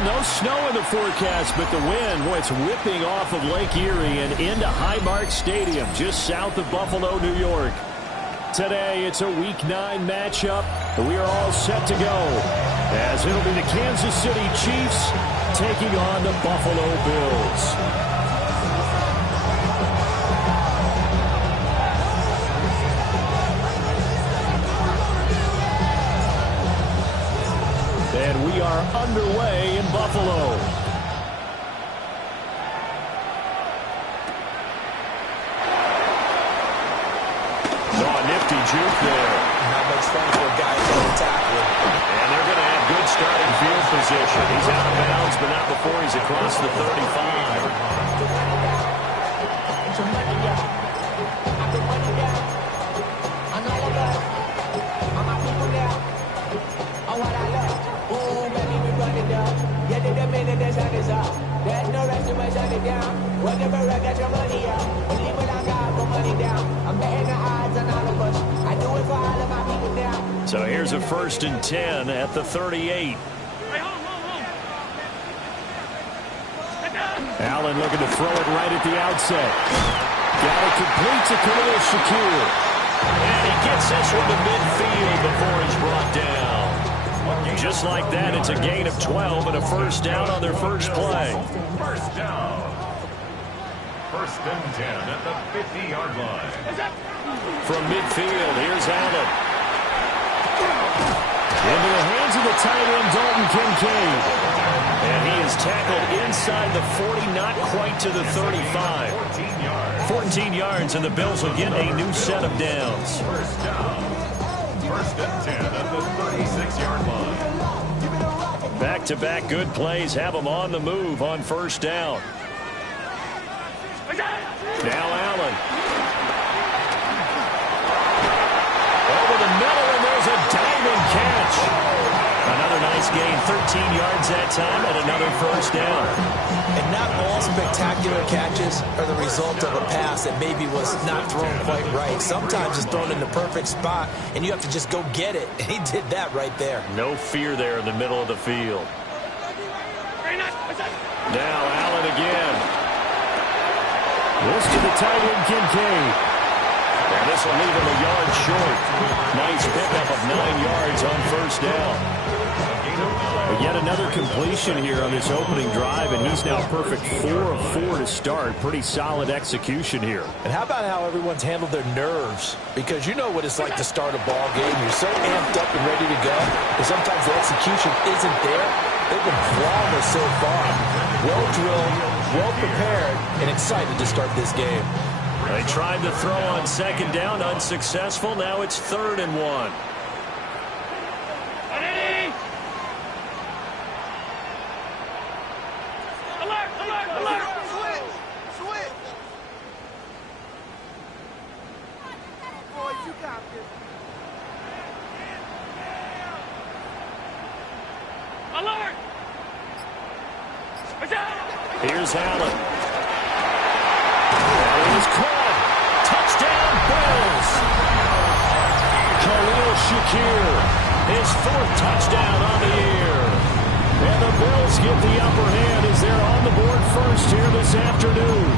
Well, no snow in the forecast, but the wind, boy, it's whipping off of Lake Erie and into Highmark Stadium, just south of Buffalo, New York. Today, it's a Week 9 matchup, and we are all set to go, as it'll be the Kansas City Chiefs taking on the Buffalo Bills. And we are underway in Buffalo. Nifty juke there. Not much fun for a guy trying to tackle it. And they're going to have good starting field position. He's out of bounds, but not before he's across the 35. There's no rest to my shut it down. Whatever I got your money out. Believe what I got for money down. I'm betting the odds on all of us. I do it for all of my people now. So here's a 1st and 10 at the 38. Allen looking to throw it right at the outset. Got it complete to Khalil Shakir. And he gets this one to midfield before he's brought down. Just like that, it's a gain of 12 and a 1st down on their first play. 1st down. 1st and 10 at the 50-yard line. From midfield, here's Allen. Into the hands of the tight end, Dalton Kincaid. And he is tackled inside the 40, not quite to the 35. 14 yards, and the Bills will get a new set of downs. 1st down. 1st and 10 at the 36-yard line. Back-to-back good plays have them on the move on 1st down. Now Allen. Over the middle, and there's a diving catch. Another nice gain, 13 yards that time, and another 1st down. And not all spectacular catches are the result of a pass that maybe was not thrown quite right. Sometimes it's thrown in the perfect spot, and you have to just go get it. And he did that right there. No fear there in the middle of the field. Now Allen again. This to the tight end, Kincaid. And this will leave him a yard short. Nice pickup of 9 yards on 1st down. But yet another completion here on this opening drive, and he's now perfect 4 of 4 to start. Pretty solid execution here. And how about how everyone's handled their nerves? Because you know what it's like to start a ball game. You're so amped up and ready to go, and sometimes the execution isn't there. They've been flawless so far. Well drilled, well prepared, and excited to start this game. They tried to throw on 2nd down, unsuccessful. Now it's 3rd and 1. Here's Allen. That is caught. Touchdown, Bills. Khalil Shakir, his 4th touchdown on the year. And the Bills get the upper hand as they're on the board first here this afternoon.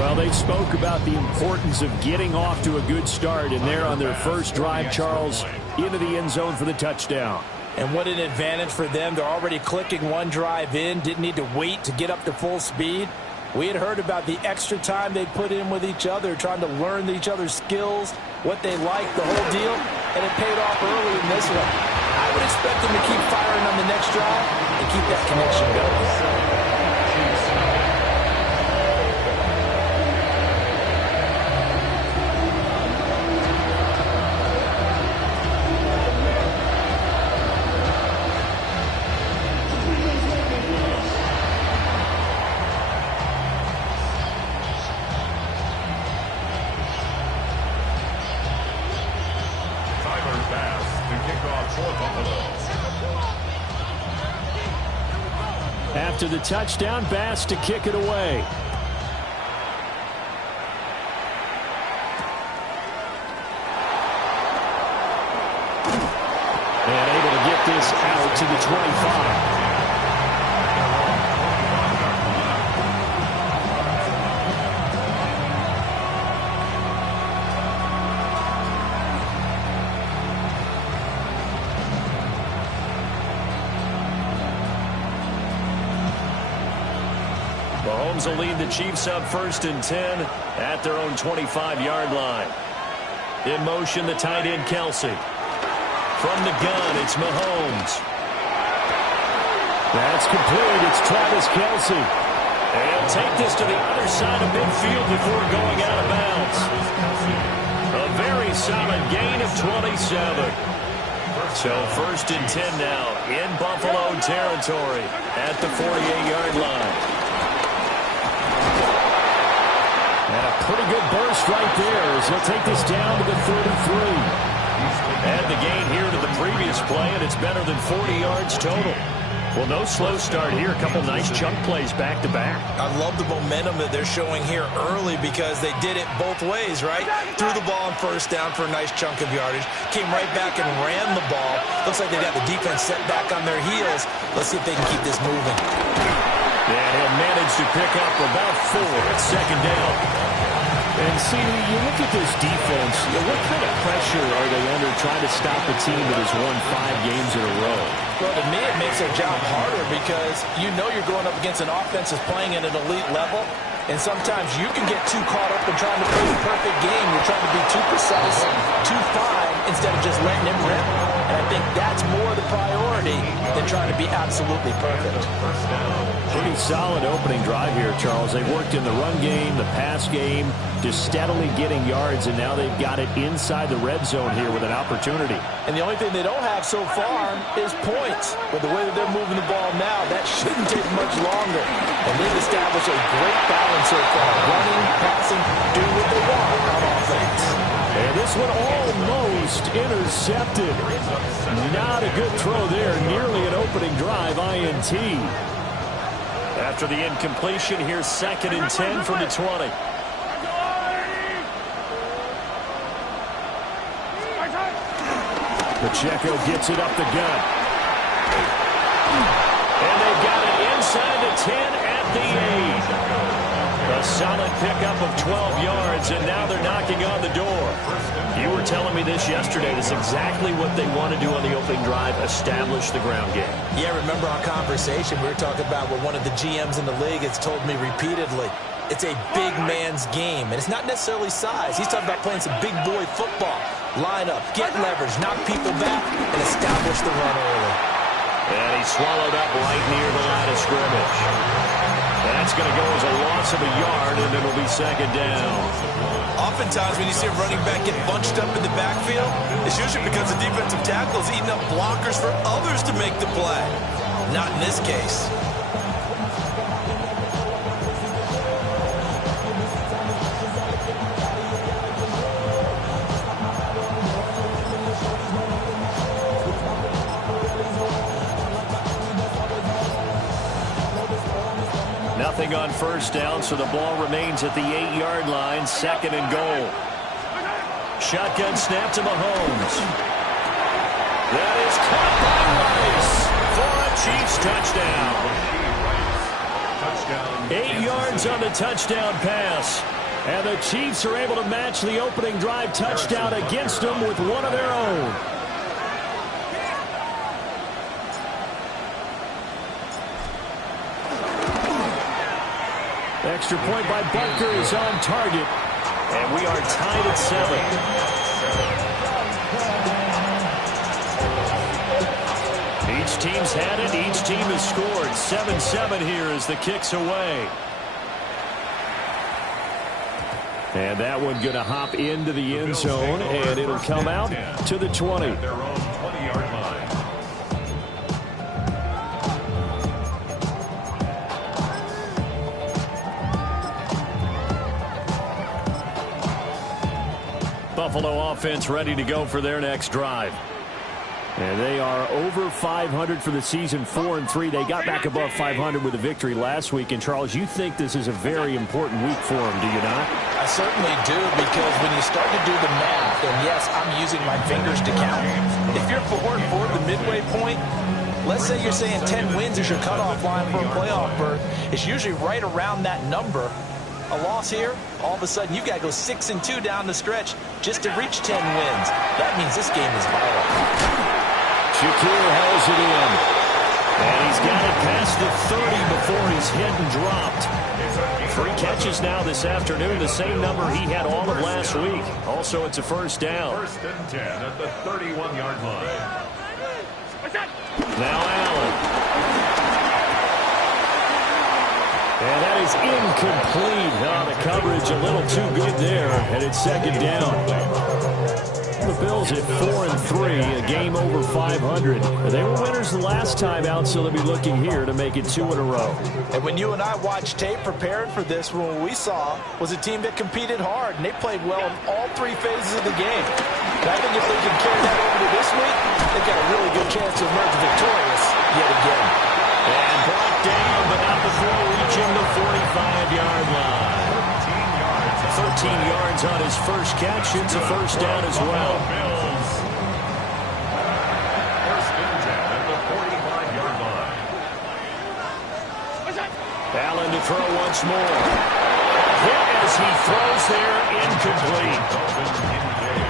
Well, they spoke about the importance of getting off to a good start, and they're on their first drive, Charles, into the end zone for the touchdown. And what an advantage for them. They're already clicking one drive in, didn't need to wait to get up to full speed. We had heard about the extra time they put in with each other, trying to learn each other's skills, what they like, the whole deal, and it paid off early in this one. I would expect them to keep firing on the next drive and keep that connection going. After the touchdown, Bass to kick it away. And able to get this out to the 25. Rams will lead the Chiefs up 1st and 10 at their own 25-yard line. In motion, the tight end, Kelsey. From the gun, it's Mahomes. That's complete. It's Travis Kelsey. And take this to the other side of midfield before going out of bounds. A very solid gain of 27. So 1st and 10 now in Buffalo territory at the 48-yard line. And a pretty good burst right there as he'll take this down to the 33. Add the gain here to the previous play, and it's better than 40 yards total. Well, no slow start here. A couple nice chunk plays back-to-back. I love the momentum that they're showing here early because they did it both ways, right? Threw the ball on 1st down for a nice chunk of yardage. Came right back and ran the ball. Looks like they got the defense set back on their heels. Let's see if they can keep this moving. And he'll manage to pick up about 4 at 2nd down. And see, you look at this defense, what kind of pressure are they under trying to stop a team that has won 5 games in a row? Well, to me, it makes their job harder because you know you're going up against an offense that's playing at an elite level, and sometimes you can get too caught up in trying to play the perfect game. You're trying to be too precise, too fine, instead of just letting it rip. And I think that's more the priority than trying to be absolutely perfect. Pretty solid opening drive here, Charles. They've worked in the run game, the pass game, just steadily getting yards, and now they've got it inside the red zone here with an opportunity. And the only thing they don't have so far is points. But the way that they're moving the ball now, that shouldn't take much longer. And they've established a great balance so far. Running, passing, do what they want on offense. And this one almost intercepted. Not a good throw there. Nearly an opening drive, INT. After the incompletion, here's 2nd and 10 from the 20. Pacheco gets it up the gut. And they've got it inside the 10 at the 8. A solid pickup of 12 yards, and now they're knocking on the door. You were telling me this yesterday. This is exactly what they want to do on the opening drive, establish the ground game. Yeah, remember our conversation, we were talking about what one of the GMs in the league has told me repeatedly. It's a big man's game, and it's not necessarily size. He's talking about playing some big boy football. Line up, get leverage, knock people back, and establish the run early. And he swallowed up right near the line of scrimmage. That's going to go as a loss of a yard, and it'll be 2nd down. Oftentimes when you see a running back get bunched up in the backfield, it's usually because the defensive tackle is eating up blockers for others to make the play. Not in this case. Nothing on 1st down, so the ball remains at the 8-yard line, 2nd and goal. Shotgun snap to Mahomes. That is caught by Rice for a Chiefs touchdown. 8 yards on the touchdown pass. And the Chiefs are able to match the opening drive touchdown against them with one of their own. Extra point by Butker is on target. And we are tied at 7. Each team's had it. Each team has scored. 7-7 here as the kick's away. And that one going to hop into the end zone, and it'll come out to the 20. Their own 20-yard line. Buffalo offense ready to go for their next drive. And they are over 500 for the season, 4-3. They got back above 500 with a victory last week. And, Charles, you think this is a very important week for them, do you not? I certainly do, because when you start to do the math, and yes, I'm using my fingers to count. If you're 4-4 at the midway point, let's say you're saying 10 wins is your cutoff line for a playoff berth. It's usually right around that number. A loss here, all of a sudden you've got to go 6-2 down the stretch just to reach 10 wins. That means this game is vital. Shakir hauls it in. And he's got it past the 30 before he's hit and dropped. 3 catches now this afternoon, the same number he had all of last week. Also, it's a first down. First and 10 at the 31-yard line. Now Allen. And that is incomplete. The coverage a little too good there, and it's second down. The Bills at 4-3, a game over 500. They were winners the last time out, so they'll be looking here to make it 2 in a row. And when you and I watched tape preparing for this, what we saw was a team that competed hard, and they played well in all 3 phases of the game. And I think if they can carry that over to this week, they've got a really good chance to emerge victorious yet again. And brought down, but not before reaching the 45-yard line. 13 yards on his first catch. It's a first down as well. First and 10 at the 45-yard line. Allen to throw once more. Hit as he throws there, incomplete.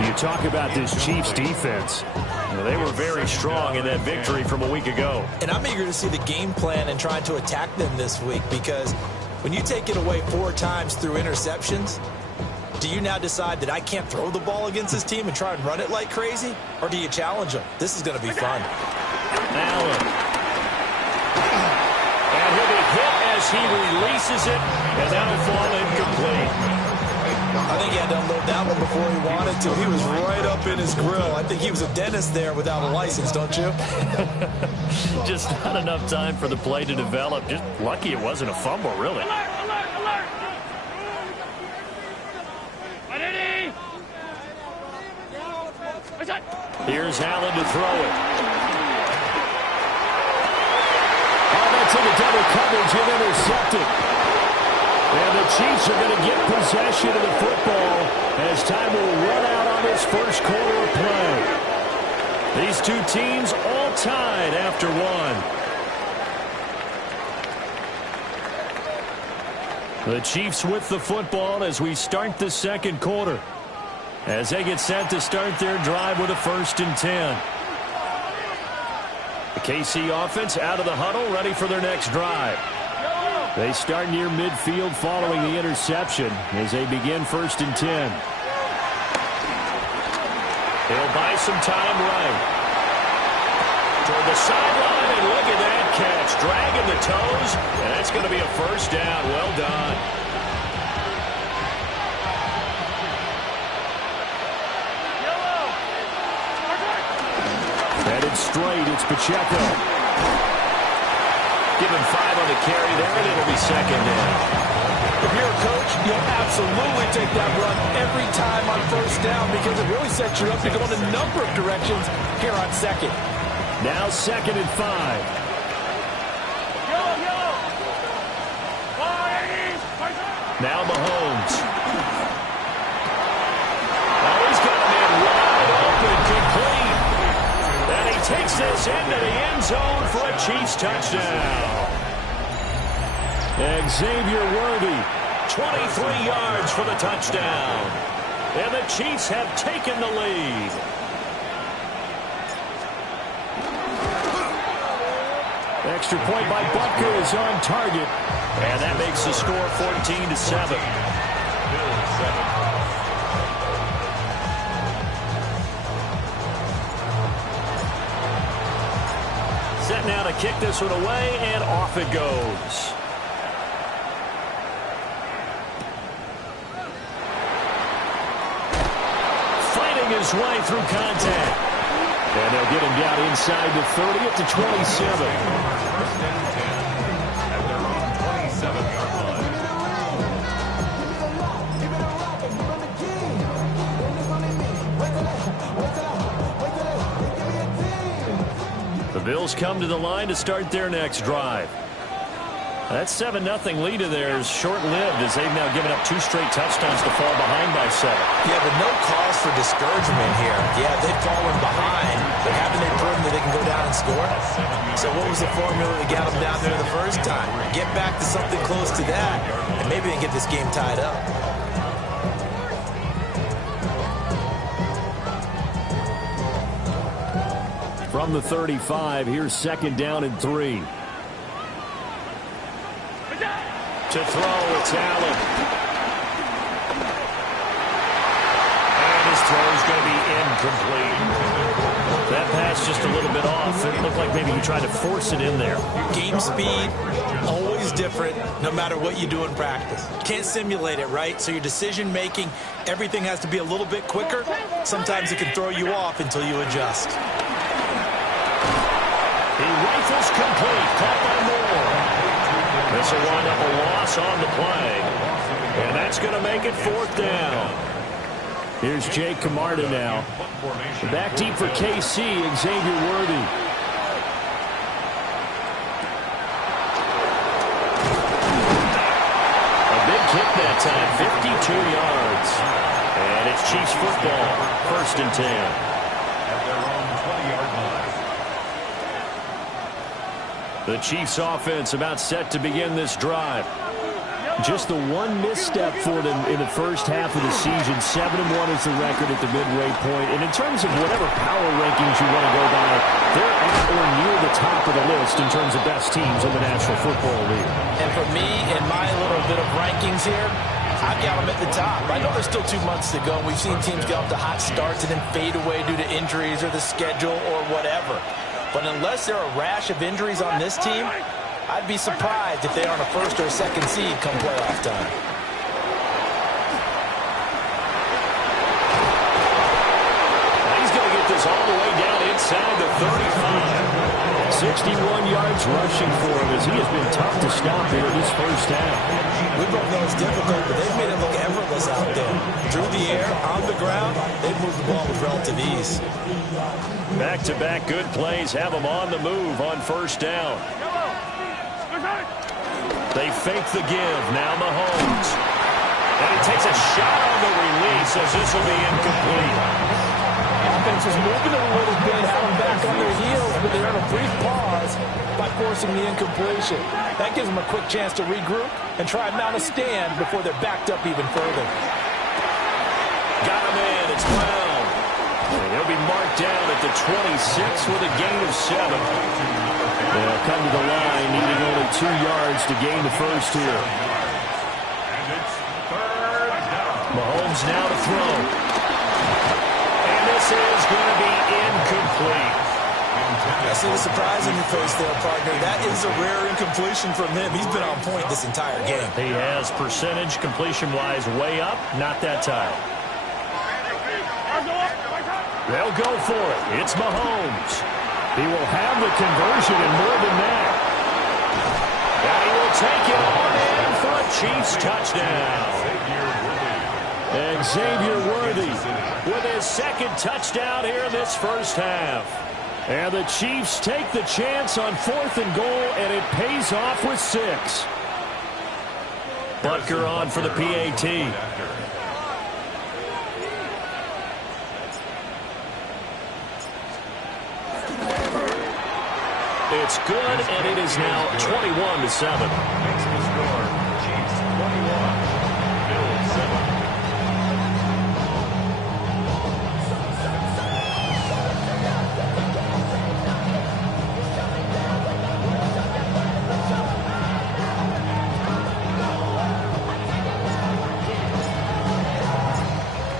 You talk about this Chiefs defense. They were very strong in that victory from a week ago. And I'm eager to see the game plan and trying to attack them this week, because when you take it away 4 times through interceptions, do you now decide that I can't throw the ball against this team and try and run it like crazy? Or do you challenge them? This is going to be fun. Allen. And he'll be hit as he releases it, and that'll fall incomplete. I think he had to unload that one before he wanted to. He was right up in his grill. I think he was a dentist there without a license, don't you? Just not enough time for the play to develop. Just lucky it wasn't a fumble, really. Here's Allen to throw it. Oh, that's into double coverage and intercepted. And the Chiefs are going to get possession of the football as time will run out on this first quarter of play. These 2 teams all tied after 1. The Chiefs with the football as we start the second quarter, as they get set to start their drive with a first and 10. The KC offense out of the huddle, ready for their next drive. They start near midfield following the interception as they begin first and 10. They'll buy some time right. Toward the sideline, and look at that catch. Dragging the toes, and that's going to be a first down. Well done. Headed straight, it's Pacheco. Give him 5 on the carry there, and it'll be second down. If you're a coach, you'll absolutely take that run every time on first down, because it really sets you up to go in a number of directions here on second. Now second and 5. Now Mahomes. Oh, he's got a man wide open, complete. And he takes this into the end zone for a Chiefs touchdown. Xavier Worthy, 23 yards for the touchdown. And the Chiefs have taken the lead. Extra point by Butker is on target. And that makes the score 14-7. Set now to kick this one away, and off it goes. Fighting his way through contact. And they'll get him down inside the 30 at the 27. At their own 27-yard line. The Bills come to the line to start their next drive. That 7-0 lead of theirs short-lived as they've now given up 2 straight touchdowns to fall behind by 7. Yeah, but no cause for discouragement here. Yeah, they've fallen behind, but haven't they proven that they can go down and score? So what was the formula that got them down there the first time? Get back to something close to that, and maybe they can get this game tied up. From from the 35. Here's 2nd down and 3. To throw, it's Allen. And his throw is going to be incomplete. That pass just a little bit off. It looked like maybe he tried to force it in there. Game speed, always different, no matter what you do in practice. Can't simulate it, right? So your decision-making, everything has to be a little bit quicker. Sometimes it can throw you off until you adjust. He rifles complete, caught by Moore. This will wind up a loss on the play. And that's going to make it 4th down. Here's Jake Camarda now. Back deep for KC, Xavier Worthy. A big kick that time, 52 yards. And it's Chiefs football, 1st and 10. At their own 20-yard line. The Chiefs offense about set to begin this drive. Just the one misstep for them in the first half of the season. 7-1 is the record at the midway point. And in terms of whatever power rankings you want to go by, they're at or near the top of the list in terms of best teams in the National Football League. And for me, in my little bit of rankings here, I've got them at the top. I know there's still 2 months to go. We've seen teams get off to hot starts and then fade away due to injuries or the schedule or whatever. But unless there are a rash of injuries on this team, I'd be surprised if they aren't a 1st or 2nd seed come playoff time. He's going to get this all the way down inside the 35. 61 yards rushing for him as he has been tough to stop here this first half. We both know it's difficult, but they've made it look effortless out there. Through the air, on the ground, they've moved the ball with relative ease. Back-to-back good plays have them on the move on 1st down. They fake the give. Now Mahomes. And he takes a shot on the release as this will be incomplete. Offense is moving a little bit, having back on their heels, but they're on a brief pause by forcing the incompletion. That gives them a quick chance to regroup and try and mount a stand before they're backed up even further. Got him in. It's Brown. And he'll be marked down at the 26 with a gain of 7. They'll come to the line, needing only 2 yards to gain the first here. And it's 3rd down. Mahomes now to throw. And this is going to be incomplete. I see the surprise in your face there, partner. That is a rare incompletion from him. He's been on point this entire game. He has percentage completion-wise way up, not that time. They'll go for it. It's Mahomes. He will have the conversion and more than that. And he will take it on in for a Chiefs touchdown. And Xavier Worthy with his 2nd touchdown here in this first half. And the Chiefs take the chance on 4th and goal, and it pays off with 6. Butker on for the PAT. It's good, and it is now 21-7. Makes the score. Chiefs 21. Bills 7.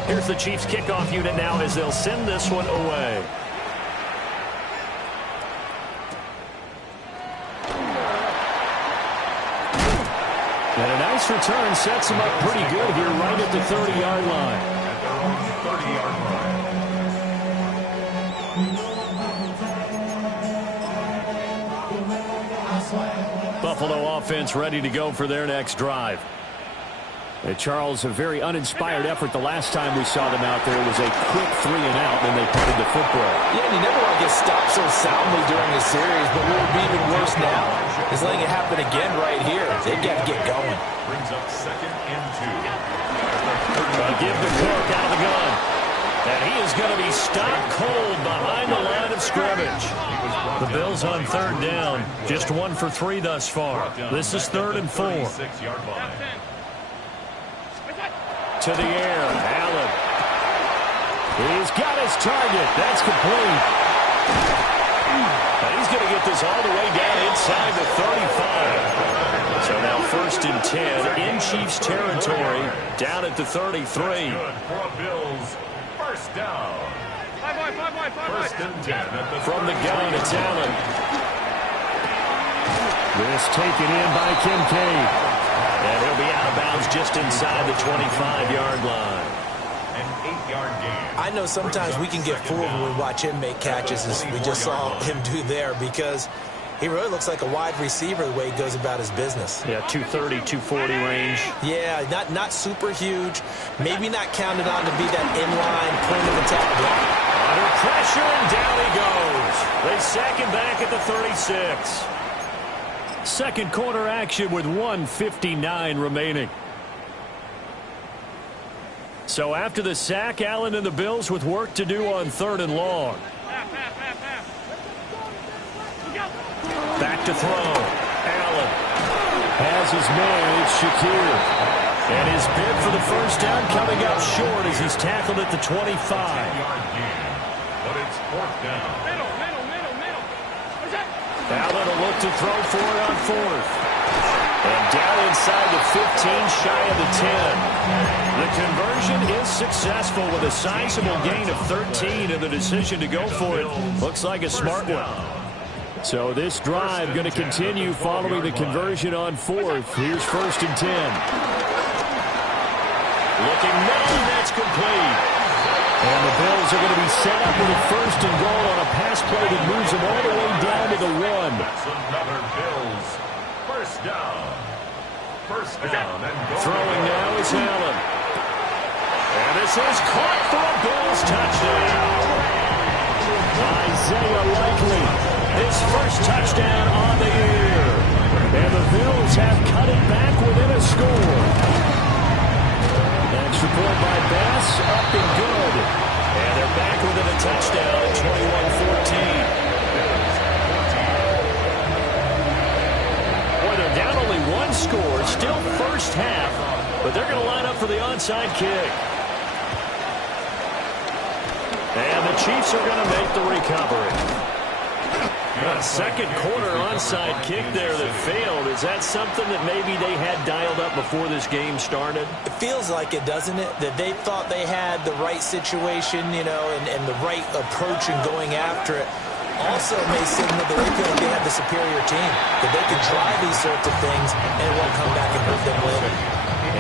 Here's the Chiefs kickoff unit now as they'll send this one away. And a nice return sets him up pretty good here right at the 30-yard line. At their own 30-yard line. Buffalo offense ready to go for their next drive. Charles, a very uninspired effort the last time we saw them out there. It was a quick 3 and out, and they punted the football. Yeah, and you never want to get stopped so soundly during the series, but what would be even worse now is letting it happen again right here. They've got to get going. Brings up 2nd and 2. Give the Cook out of the gun. And he is going to be stopped cold behind the line of scrimmage. The Bills on 3rd down. Just 1 for 3 thus far. This is 3rd and 4. 36-yard line. To the air, Allen. He's got his target. That's complete. And he's going to get this all the way down inside the 35. So now 1st and 10 in Chiefs territory, down at the 33. Good for a Bills first down. First and 10 at the From the gun, it's Allen. This taken in by Kincaid. And he'll be out of bounds just inside the 25-yard line. An 8-yard gain. I know sometimes we can get fooled when we watch him make catches, as we just saw him do there, because he really looks like a wide receiver the way he goes about his business. Yeah, 230, 240 range. Yeah, not super huge. Maybe not counted on to be that inline point of attack block. Under pressure, and down he goes. They sack him back at the 36. Second quarter action with 1:59 remaining. So after the sack, Allen and the Bills with work to do on 3rd and long. Back to throw. Allen has his man. It's Shakir. And his bid for the first down coming up short as he's tackled at the 25. 10-yard gain, but it's 4th down. Allen will look to throw for it on 4th. And down inside the 15, shy of the 10. The conversion is successful with a sizable gain of 13, and the decision to go for it looks like a smart one. So this drive going to continue following the conversion on 4th. Here's 1st and 10. Looking middle, that's complete. And the Bills are going to be set up with a 1st and goal on a pass play that moves them all the way down to the 1. That's another Bills first down. First down and goal. Throwing now is Allen. And this is caught for a Bills touchdown. Isaiah Likely, his first touchdown on the year. And the Bills have cut it back within a score. Extra point by Bass, up and good. And they're back within a touchdown at 21-14. Boy, they're down only 1 score, still first half, but they're going to line up for the onside kick. And the Chiefs are going to make the recovery. A second quarter onside kick there that failed. Is that something that maybe they had dialed up before this game started? It feels like it, doesn't it? That they thought they had the right situation, you know, and the right approach in going after it. Also, it may signal that they feel like they have the superior team, that they can try these sorts of things and it won't come back and hurt them later.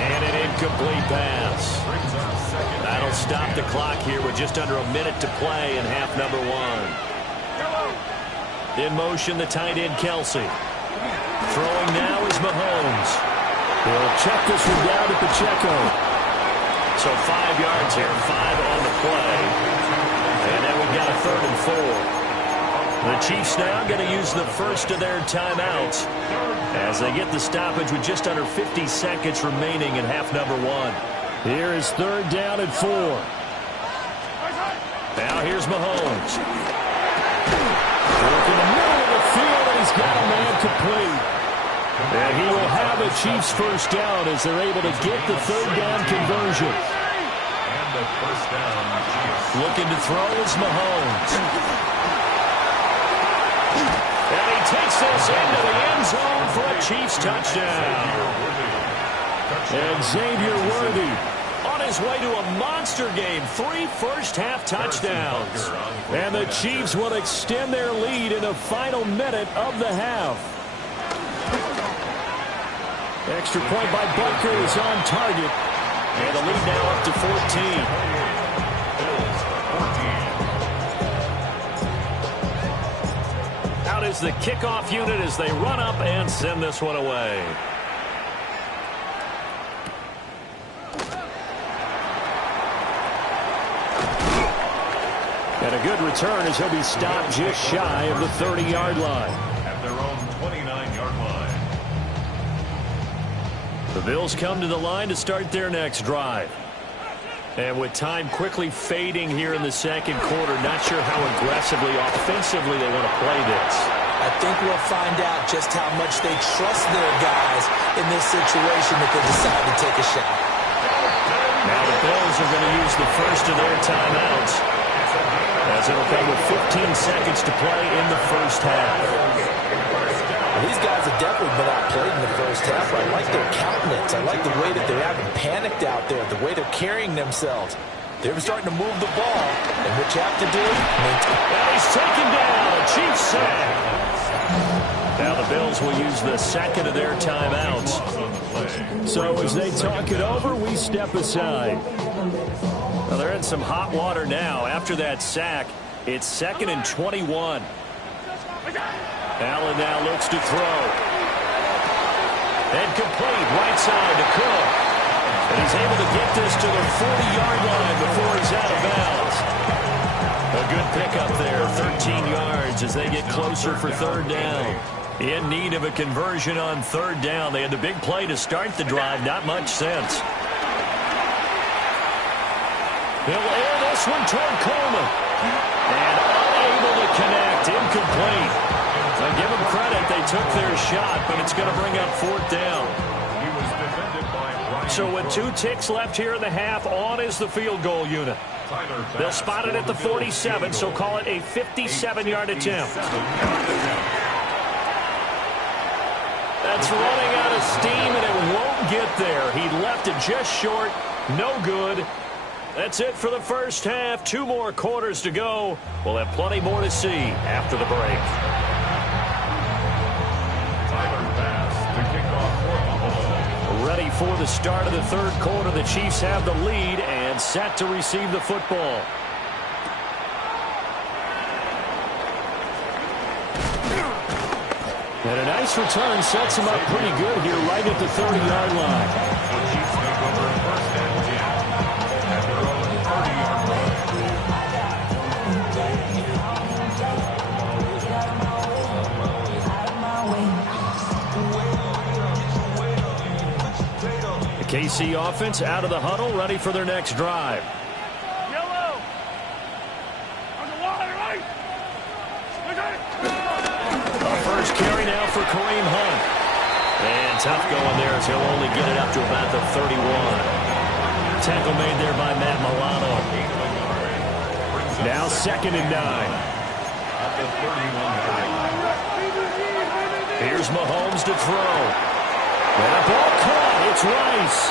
And an incomplete pass. That'll stop the clock here with just under a minute to play in half number 1. In motion, the tight end, Kelsey. Throwing now is Mahomes. He'll check this one down to Pacheco. So 5 yards here, 5 on the play. And then we've got a 3rd and 4. The Chiefs now going to use the first of their timeouts as they get the stoppage with just under 50 seconds remaining in half number 1. Here is 3rd down and 4. Now here's Mahomes. Work in the middle of the field, and he's got a man complete. And he will have a Chiefs first down as they're able to get the 3rd down conversion. And the first down, Chiefs. Looking to throw is Mahomes. And he takes this into the end zone for a Chiefs touchdown. And Xavier Worthy on his way to a monster game. 3 first-half touchdowns. And the Chiefs will extend their lead in the final minute of the half. Extra point by Butker is on target. And the lead now up to 14. Out is the kickoff unit as they run up and send this one away. And a good return as he'll be stopped just shy of the 30-yard line. At their own 29-yard line. The Bills come to the line to start their next drive. And with time quickly fading here in the second quarter, not sure how aggressively, offensively they want to play this. I think we'll find out just how much they trust their guys in this situation if they decide to take a shot. Now the Bills are going to use the first of their timeouts as it'll come with 15 seconds to play in the first half. Well, these guys have definitely been outplayed in the first half. I like their countenance. I like the way that they haven't panicked out there, the way they're carrying themselves. They're starting to move the ball, and what you have to do, maintain. Now he's taken down. A Chiefs sack. Now the Bills will use the second of their timeouts. So as they talk it over, we step aside. Well, they're in some hot water now. After that sack, it's 2nd and 21. Allen now looks to throw. And complete right side to Cook. And he's able to get this to the 40-yard line before he's out of bounds. A good pickup there, 13 yards as they get closer for third down. In need of a conversion on third down. They had the big play to start the drive. Not much sense. He'll air this one toward Coleman. And unable to connect. Incomplete. Now give them credit. They took their shot, but it's going to bring up fourth down. So with 2 ticks left here in the half, on is the field goal unit. They'll spot it at the 47, so call it a 57-yard attempt. That's running out of steam, and it won't get there. He left it just short. No good. That's it for the first half. 2 more quarters to go. We'll have plenty more to see after the break. Ready for the start of the third quarter. The Chiefs have the lead and set to receive the football. And a nice return sets him up pretty good here right at the 30-yard line. The Chiefs take over in 1st and 10 at their own 30-yard line. The KC offense out of the huddle, ready for their next drive. First carry now for Kareem Hunt. And tough going there as he'll only get it up to about the 31. Tackle made there by Matt Milano. Now 2nd and 9. Here's Mahomes to throw. And a ball caught. It's Rice.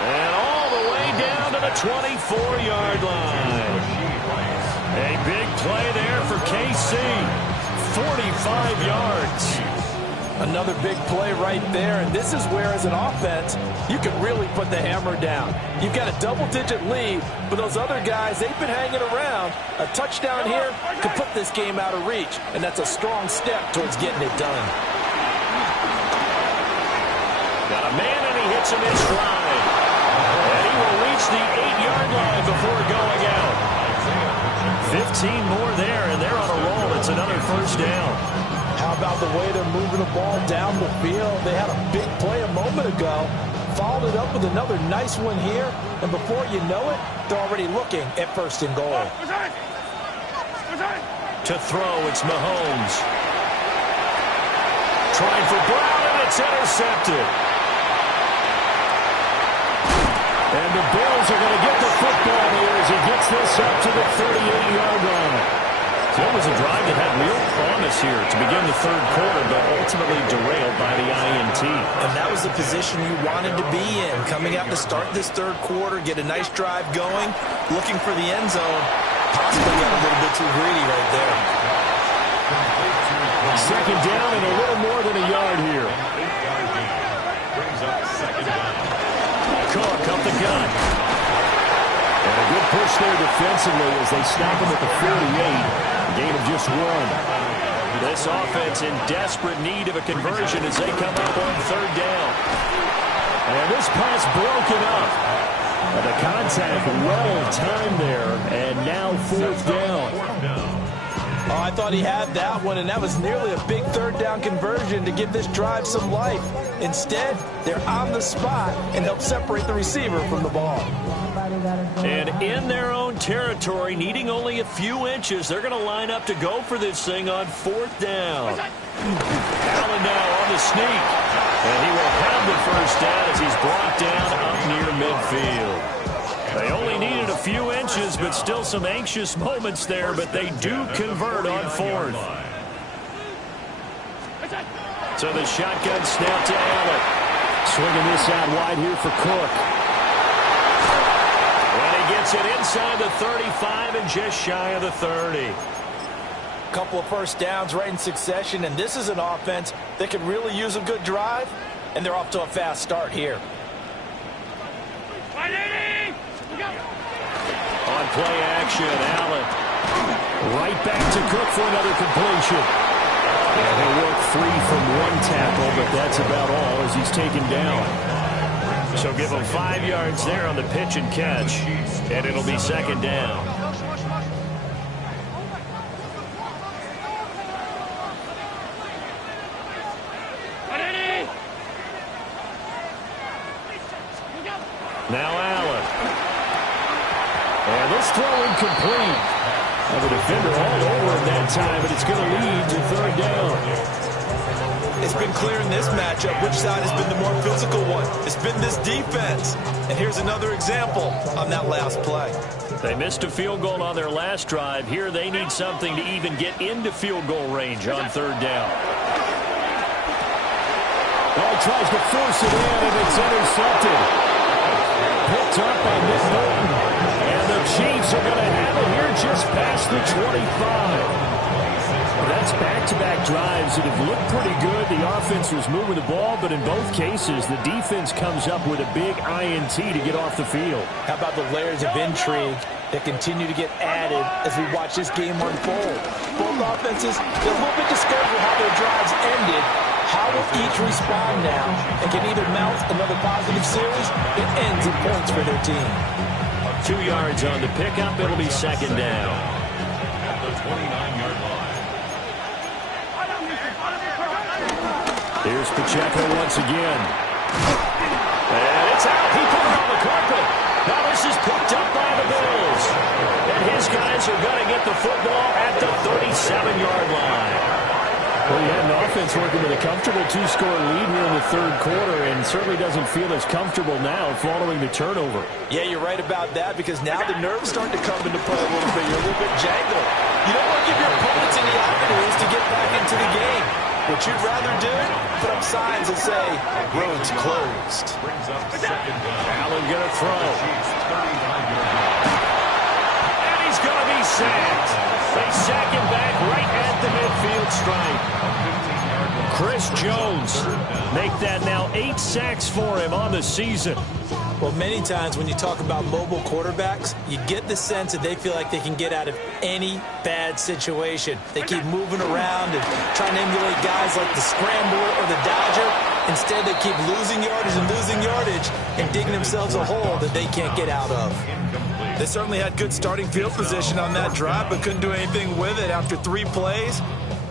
And all the way down to the 24-yard line. A big play there for KC. 45 yards. Another big play right there, and this is where, as an offense, you can really put the hammer down. You've got a double-digit lead, but those other guys, they've been hanging around. A touchdown here could put this game out of reach, and that's a strong step towards getting it done. Got a man, and he hits him in stride. And he will reach the 8-yard line before going out. 15 more there, and they're on a roll. It's another first down. How about the way they're moving the ball down the field? They had a big play a moment ago, followed it up with another nice one here, and before you know it, they're already looking at 1st and goal. To throw, it's Mahomes. Trying for Brown, and it's intercepted. And the Bills are going to get the football here as he gets this up to the 38-yard line. So it was a drive that had real promise here to begin the third quarter, but ultimately derailed by the INT. And that was the position you wanted to be in. Coming out to start this third quarter, get a nice drive going, looking for the end zone. Possibly got a little bit too greedy right there. 2nd down and a little more than a yard here. Brings up 2nd down. Cook up the gun. And a good push there defensively as they stop him at the 48. Gain of just 1. This offense in desperate need of a conversion as they come up on 3rd down. And this pass broken up. And the contact well timed there. And now 4th down. Oh, I thought he had that one, and that was nearly a big 3rd down conversion to give this drive some life. Instead, they're on the spot and help separate the receiver from the ball. And in their own territory, needing only a few inches, they're going to line up to go for this thing on 4th down. Allen now on the sneak. And he will have the first down as he's brought down up near midfield. They only needed a few inches, but still some anxious moments there, but they do convert on fourth. So the shotgun snap to Allen. Swinging this out wide here for Cook. And he gets it inside the 35 and just shy of the 30. Couple of first downs right in succession, and this is an offense that could really use a good drive, and they're off to a fast start here. On play action, Allen. Right back to Cook for another completion. And he'll work free from one tackle, but that's about all as he's taken down. So give him 5 yards there on the pitch and catch, and it'll be second down. Now Allen. And this throw incomplete. And the defender all over him that time, but it's going to lead to third down. It's been clear in this matchup which side has been the more physical one. It's been this defense. And here's another example on that last play. They missed a field goal on their last drive. Here they need something to even get into field goal range on third down. Ball tries to force it in, and it's intercepted. Picked up by Nick Bolton. And the Chiefs are going to have it here just past the 25. That's back-to-back drives that have looked pretty good. The offense was moving the ball, but in both cases, the defense comes up with a big INT to get off the field. How about the layers of intrigue that continue to get added as we watch this game unfold? Both offenses, they're a little bit discouraged with how their drives ended. How will each respond now and can either mount another positive series that ends in points for their team? 2 yards on the pickup. It'll be second down. At the 29-yard line. Here's Pacheco once again. And it's out. He put it on the carpet. Now this is picked up by the Bills. And his guys are going to get the football at the 37-yard line. Well, you had an offense working with a comfortable 2-score lead here in the third quarter, and certainly doesn't feel as comfortable now following the turnover. Yeah, you're right about that, because now the nerves starting to come into play a little bit. You're a little bit jangled. You don't want to give your opponents any avenues to get back into the game. What you'd rather do, put up signs that say, road's closed. Brings up second down. Allen going to throw. Chiefs 39-yard line. And he's going to be sacked. They sack him back right at the midfield stripe. Chris Jones make that now 8 sacks for him on the season. Well, many times when you talk about mobile quarterbacks, you get the sense that they feel like they can get out of any bad situation. They keep moving around and trying to emulate guys like the Scrambler or the Dodger. Instead, they keep losing yardage and digging themselves a hole that they can't get out of. They certainly had good starting field position on that drive, but couldn't do anything with it after 3 plays.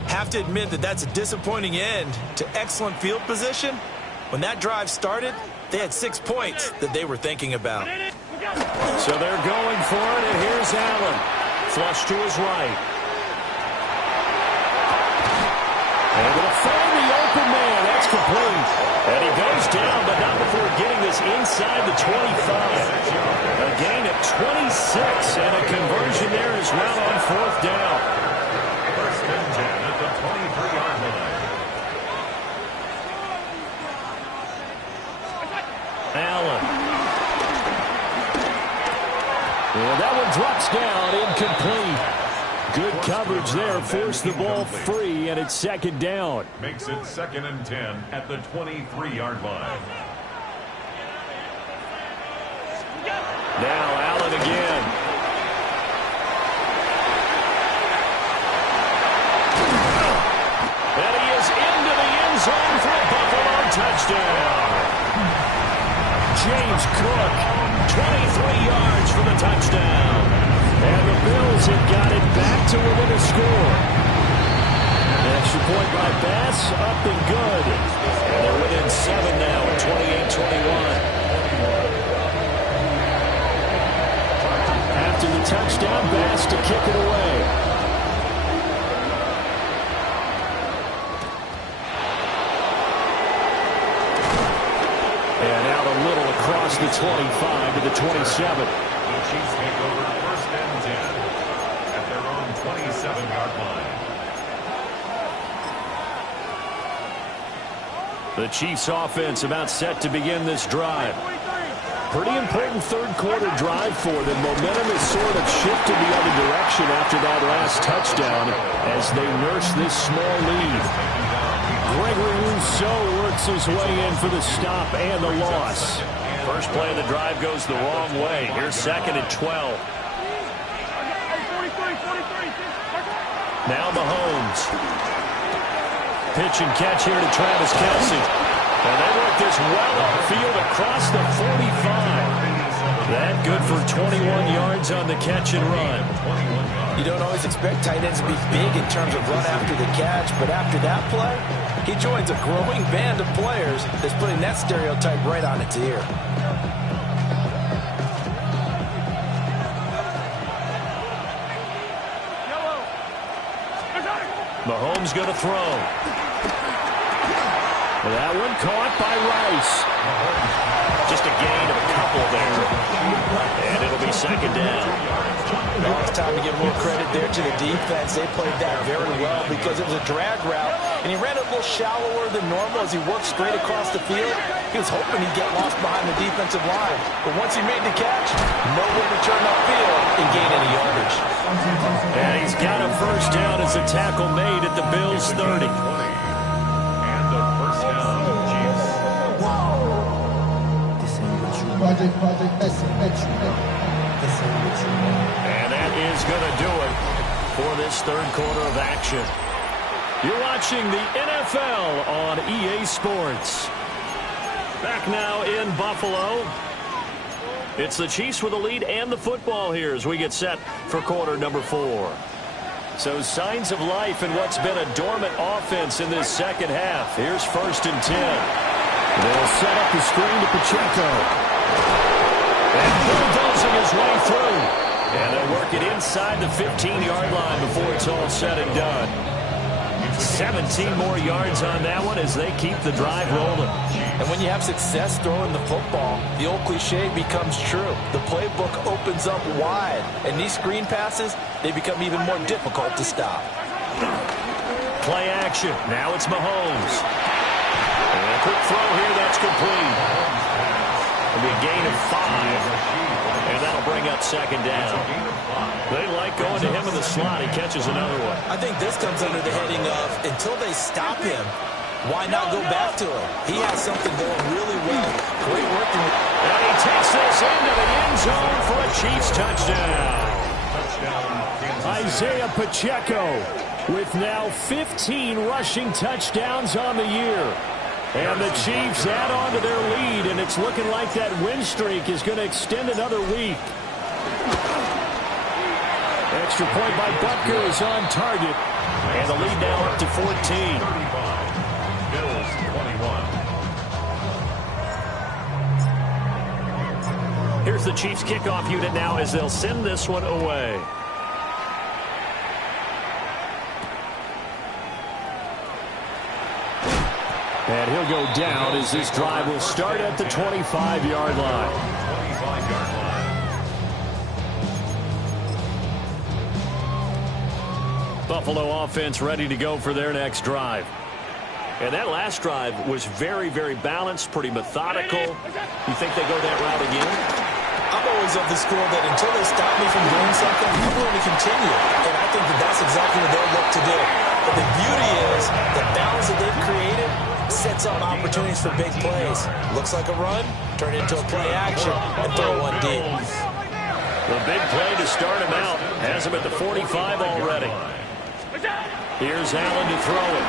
Have to admit that that's a disappointing end to excellent field position. When that drive started, they had 6 points that they were thinking about. So they're going for it, and here's Allen. Flush to his right. Able to find the open man. That's complete. And he goes down, but not before getting this inside the 25. A gain of 26, and a conversion there as well on fourth down. First and 10 at the 23-yard line. Allen. And that one drops down, incomplete. Good coverage there, forced the ball free, and it's second down. Makes it second and 10 at the 23-yard line. Now Allen again. And he is into the end zone for a Buffalo touchdown. James Cook, 23 yards for the touchdown. And the Bills have got it back to within a score. An extra point by Bass, up and good. And they're within 7 now at 28-21. After the touchdown, Bass to kick it away. And out a little across the 25 to the 27. The Chiefs take over 1st and 10 at their own 27-yard line. The Chiefs offense about set to begin this drive. Pretty important third-quarter drive for them. Momentum has sort of shifted the other direction after that last touchdown as they nurse this small lead. Gregory Rousseau works his way in for the stop and the loss. First play of the drive goes the wrong way. Here's 2nd and 12. Now Mahomes. Pitch and catch here to Travis Kelce. And they work this well upfield across the 45. That good for 21 yards on the catch and run. You don't always expect tight ends to be big in terms of run after the catch, but after that play, he joins a growing band of players that's putting that stereotype right on its ear. Mahomes going to throw. That one caught by Rice. Just a gain of a couple there. And it'll be 2nd down. Now it's time to give more credit there to the defense. They played that very well because it was a drag route, and he ran a little shallower than normal as he worked straight across the field. He was hoping he'd get lost behind the defensive line. But once he made the catch, nowhere to turn upfield and gain any yardage. And he's got a first down as a tackle made at the Bills' 30. And the first down, Chiefs. And that is going to do it for this third quarter of action. You're watching the NFL on EA Sports. Back now in Buffalo. It's the Chiefs with the lead and the football here as we get set for quarter number 4. So signs of life in what's been a dormant offense in this second half. Here's 1st and 10. They'll set up the screen to Pacheco. And bulldozing his way through. And they'll work it inside the 15-yard line before it's all said and done. 17 more yards on that one as they keep the drive rolling. And when you have success throwing the football, the old cliche becomes true. The playbook opens up wide, and these screen passes, they become even more difficult to stop. Play action. Now it's Mahomes. And a quick throw here, that's complete. It'll be a gain of 5. And that'll bring up 2nd down. They like going to him in the slot. He catches another one. I think this comes under the heading of, until they stop him, why not go back to him? He has something going really well. Great working. And he takes this into the end zone for a Chiefs touchdown. Isaiah Pacheco with now 15 rushing touchdowns on the year. And the Chiefs add on to their lead, and it's looking like that win streak is going to extend another week. Extra point by Butker is on target. And the lead now up to 14. 35. Bills 21. Here's the Chiefs kickoff unit now as they'll send this one away. And he'll go down as this drive will start at the 25-yard line. 25-yard line. Buffalo offense ready to go for their next drive. And that last drive was very, very balanced, pretty methodical. You think they go that route again? I'm always of the school that until they stop me from doing something, I'm going to continue. And I think that that's exactly what they'll look to do. But the beauty is the balance that they've created sets up opportunities for big plays. Looks like a run, turn it into a play action, and throw one deep. The big play to start him out. Has him at the 45 already. Here's Allen to throw it.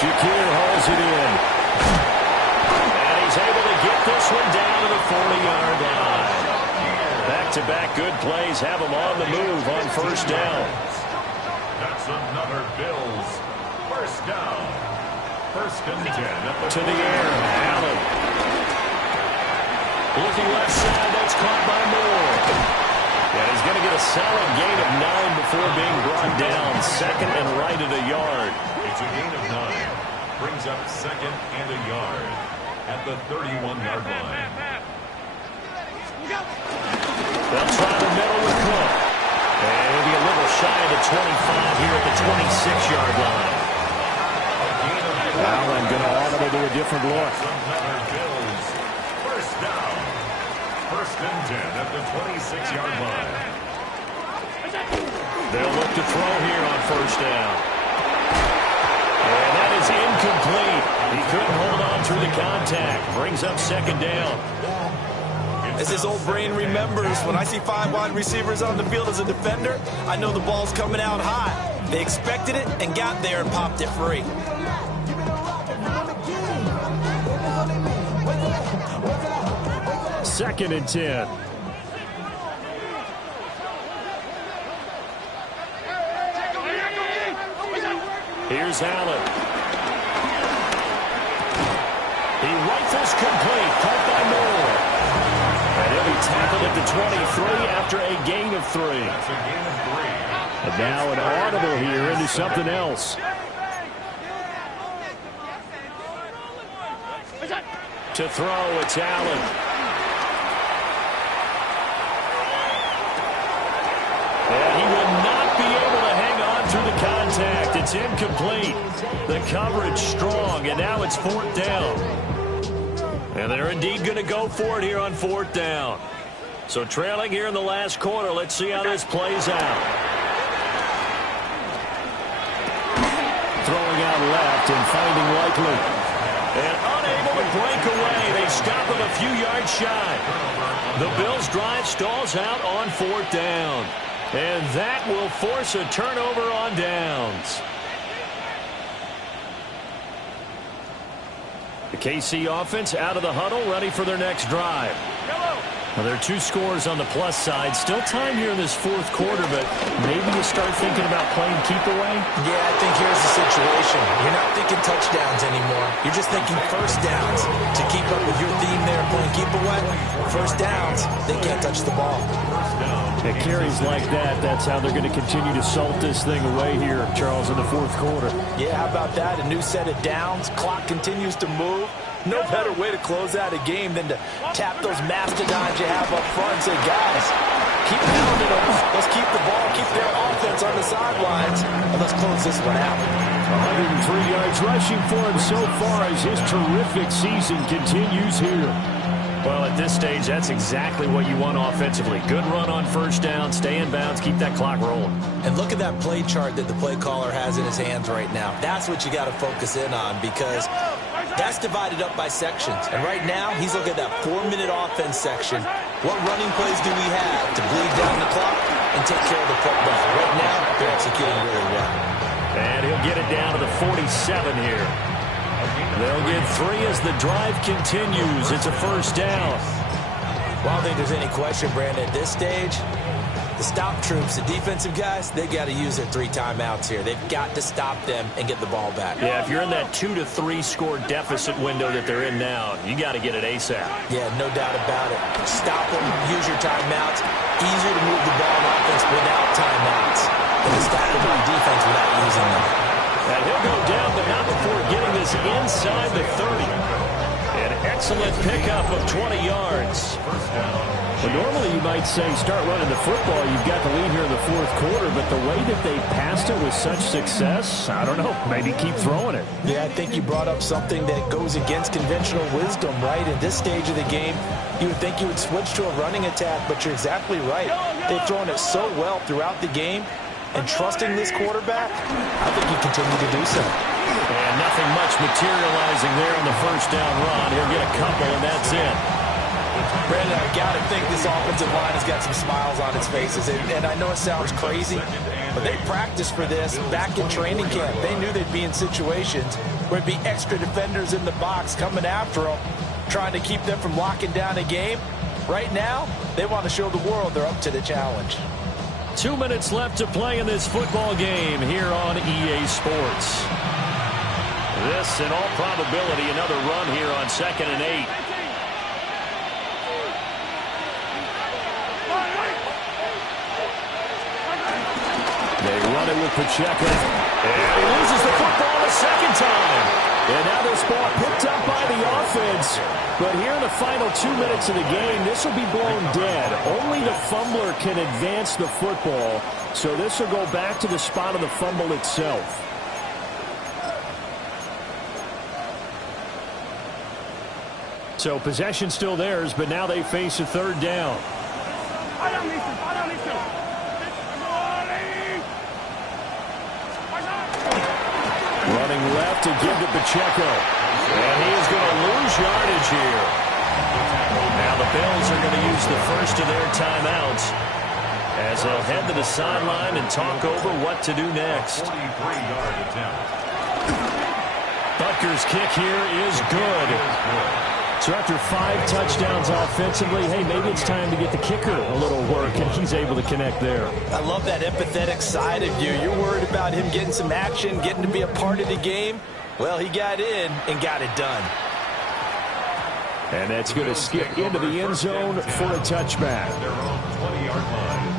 Shakir hauls it in. And he's able to get this one down to the 40-yard line. Back-to-back good plays have him on the move on first down. That's another Bills first down. 1st and 10 at the to the air. Allen. Looking left side. That's caught by Moore. And he's going to get a solid gain of 9 before being brought down. 2nd and right at a yard. It's a gain of 9. Brings up 2nd and a yard at the 31-yard line. shy of the 25 here at the 26-yard line. Allen going to audible to a different look. Bills. First down. First and 10 at the 26-yard line. They'll look to throw here on first down. And that is incomplete. He couldn't hold on through the contact. Brings up second down. As his old brain remembers, when I see 5 wide receivers on the field as a defender, I know the ball's coming out high. They expected it and got there and popped it free. Second and 10. Here's Allen. He rifles complete. Caught by Moore. And he'll be tackled at the 23 after a gain of 3. That's a gain of 3. And now an audible here into something else. To throw, it's Allen. And he will not be able to hang on through the contact. It's incomplete. The coverage strong, and now it's 4th down. And they're indeed going to go for it here on 4th down. So trailing here in the last quarter. Let's see how this plays out. Throwing out left and finding Likely. And unable to break away. They stop him a few yards shy. The Bills' drive stalls out on 4th down. And that will force a turnover on downs. The KC offense out of the huddle, ready for their next drive. Well, there are 2 scores on the plus side. Still time here in this 4th quarter, but maybe you start thinking about playing keep away? Yeah, I think here's the situation. You're not thinking touchdowns anymore. You're just thinking first downs. To keep up with your theme there, playing keep away, first downs, they can't touch the ball. It carries like that. That's how they're going to continue to salt this thing away here, Charles, in the 4th quarter. Yeah, how about that? A new set of downs. Clock continues to move. No better way to close out a game than to tap those mastodons you have up front and say, guys, keep pounding them. Let's keep the ball, keep their offense on the sidelines, and let's close this one out. 103 yards rushing for him so far as his terrific season continues here. Well, at this stage, that's exactly what you want offensively. Good run on first down, stay in bounds, keep that clock rolling. And look at that play chart that the play caller has in his hands right now. That's what you got to focus in on, because that's divided up by sections. And right now, he's looking at that 4-minute offense section. What running plays do we have to bleed down the clock and take care of the football? Right now, they're executing really well. And he'll get it down to the 47 here. They'll get 3 as the drive continues. It's a first down. Well, I don't think there's any question, Brandon, at this stage, the stop troops, the defensive guys, they got to use their 3 timeouts here. They've got to stop them and get the ball back. Yeah, if you're in that 2 to 3 score deficit window that they're in now, you got to get it ASAP. Yeah, no doubt about it. Stop them, use your timeouts. Easier to move the ball on offense without timeouts than to stop them on defense without using them. And he'll go down, but not before getting this inside the 30. An excellent pickup of 20 yards. Well, normally you might say start running the football. You've got the lead here in the 4th quarter, but the way that they passed it with such success, I don't know, maybe keep throwing it. Yeah, I think you brought up something that goes against conventional wisdom, right? At this stage of the game, you would think you would switch to a running attack, but you're exactly right. They've thrown it so well throughout the game, and trusting this quarterback, I think you continue to do so. And nothing much materializing there on the first down run. He'll get a couple, and that's it. Brandon, I got to think this offensive line has got some smiles on its faces. And I know it sounds crazy, but they practiced for this back in training camp. They knew they'd be in situations where it'd be extra defenders in the box coming after them, trying to keep them from locking down a game. Right now, they want to show the world they're up to the challenge. 2 minutes left to play in this football game here on EA Sports. This, in all probability, another run here on 2nd and 8. They run it with Pacheco. And he loses the football the second time. And now this ball picked up by the offense. But here in the final 2 minutes of the game, this will be blown dead. Only the fumbler can advance the football. So this will go back to the spot of the fumble itself. So possession still theirs, but now they face a third down. Running left to give to Pacheco. And he is going to lose yardage here. Now the Bills are going to use the first of their timeouts as they'll head to the sideline and talk over what to do next. 43-yard attempt. Butker's kick here is good. So after 5 touchdowns offensively, hey, maybe it's time to get the kicker a little work, and he's able to connect there. I love that empathetic side of you. You're worried about him getting some action, getting to be a part of the game. Well, he got in and got it done. And that's going to skip into the end zone for a touchback. Their own 20-yard line.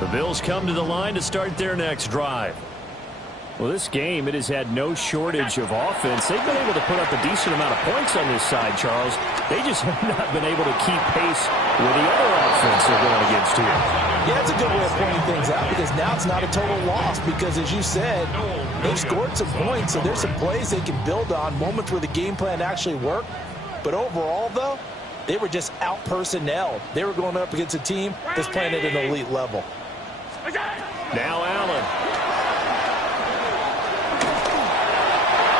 The Bills come to the line to start their next drive. Well, this game, it has had no shortage of offense. They've been able to put up a decent amount of points on this side, Charles. They just have not been able to keep pace with the other offense they're going against here. Yeah, it's a good way of pointing things out because now it's not a total loss because, as you said, they've scored some points, so there's some plays they can build on, moments where the game plan actually worked. But overall, though, they were just out-personnelled. They were going up against a team that's playing at an elite level. Now Allen.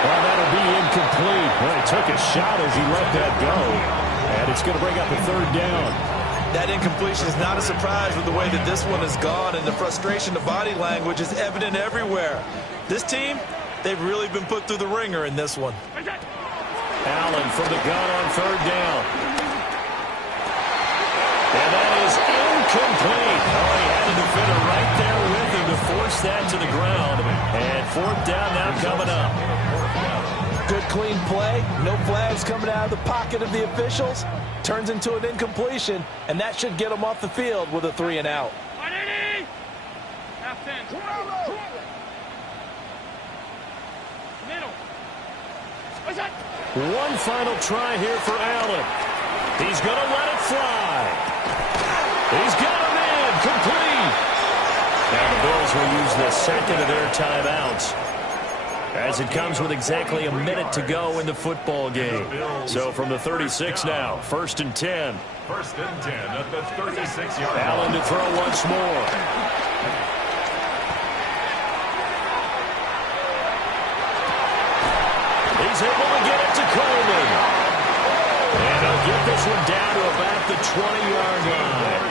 Well, that'll be incomplete. Well, he took a shot as he let that go. And it's going to bring up a third down. That incompletion is not a surprise with the way that this one has gone, and the frustration of body language is evident everywhere. This team, they've really been put through the ringer in this one. Allen from the gun on third down. And that is incomplete. Oh, he had a defender right there with him to force that to the ground. And fourth down now coming up. Good clean play. No flags coming out of the pocket of the officials. Turns into an incompletion, and that should get them off the field with a 3 and out. One final try here for Allen. He's going to let it fly. He's got him in. Complete. Now the Bills will use the second of their timeouts as it comes with exactly a minute to go in the football game. So from the 36 now, 1st and 10. 1st and 10 at the 36-yard line. Allen to throw once more. He's able to get it to Coleman. And he'll get this one down to about the 20-yard line.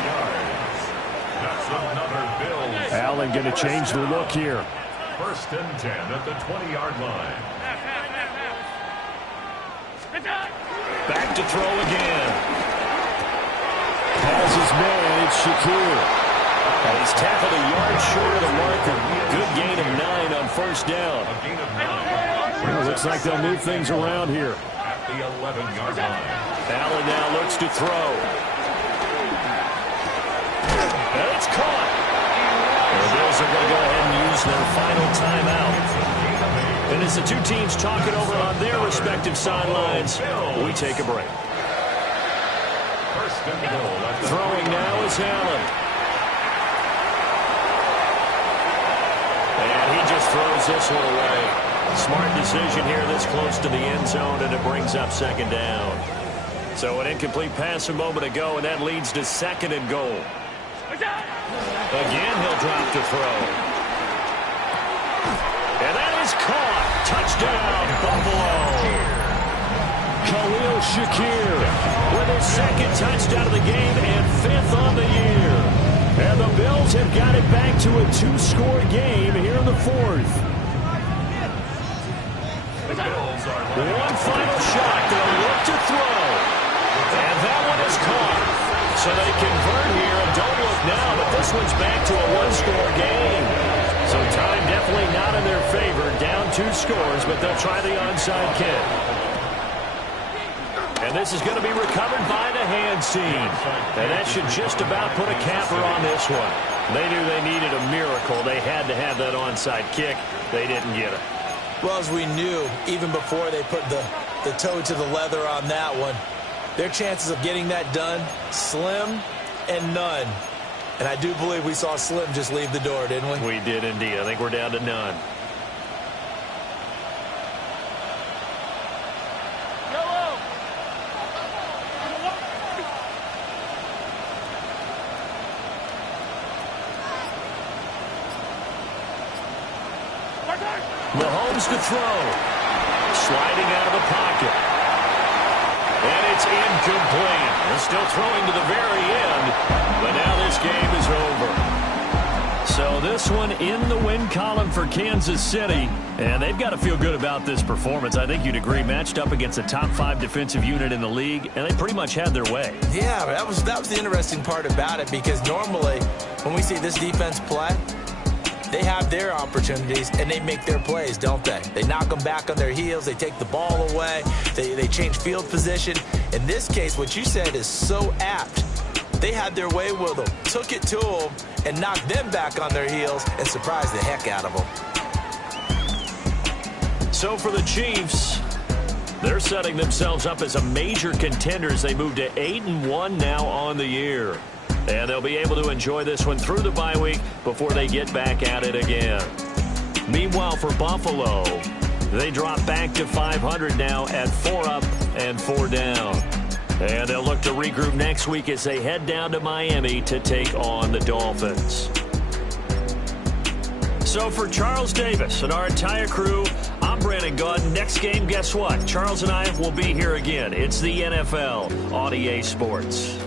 That's another Bills. Allen going to change the look here. 1st and 10 at the 20-yard line. Back to throw again. Has his man, it's Shakir. And he's tackled a yard short of the marker. Good gain of 9 on 1st down. A gain of 9. Well, looks like they'll move things around here. At the 11-yard line. Allen now looks to throw. And it's caught. The Bills are going to go ahead and use their final timeout. And as the two teams talk it over on their respective sidelines, we take a break. 1st and goal. Throwing now is Allen. And he just throws this one away. Smart decision here this close to the end zone, and it brings up 2nd down. So an incomplete pass a moment ago, and that leads to 2nd and goal. Again, he'll drop to throw. And that is caught. Touchdown, Buffalo. Khalil Shakir with his 2nd touchdown of the game and 5th on the year. And the Bills have got it back to a 2-score game here in the 4th. One final shot. They'll look to throw. And that one is caught. So they convert here and don't look now, but this one's back to a 1-score game. So time definitely not in their favor. Down 2 scores, but they'll try the onside kick. And this is going to be recovered by the hands team. And that should just about put a capper on this one. They knew they needed a miracle. They had to have that onside kick. They didn't get it. Well, as we knew, even before they put the toe to the leather on that one, their chances of getting that done, slim and none. And I do believe we saw Slim just leave the door, didn't we? We did indeed. I think we're down to none. Mahomes to throw. Sliding out of the pocket. And it's incomplete. They're still throwing to the very end. But now this game is over. So this one in the win column for Kansas City. And they've got to feel good about this performance. I think you'd agree. Matched up against a top 5 defensive unit in the league. And they pretty much had their way. Yeah, that was the interesting part about it. Because normally when we see this defense play, they have their opportunities, and they make their plays, don't they? They knock them back on their heels. They take the ball away. They change field position. In this case, what you said is so apt. They had their way with them, took it to them, and knocked them back on their heels and surprised the heck out of them. So for the Chiefs, they're setting themselves up as a major contender as they move to 8-1 now on the year. And they'll be able to enjoy this one through the bye week before they get back at it again. Meanwhile, for Buffalo, they drop back to 500 now at 4 up and 4 down. And they'll look to regroup next week as they head down to Miami to take on the Dolphins. So for Charles Davis and our entire crew, I'm Brandon Gunn. Next game, guess what? Charles and I will be here again. It's the NFL on EA Sports.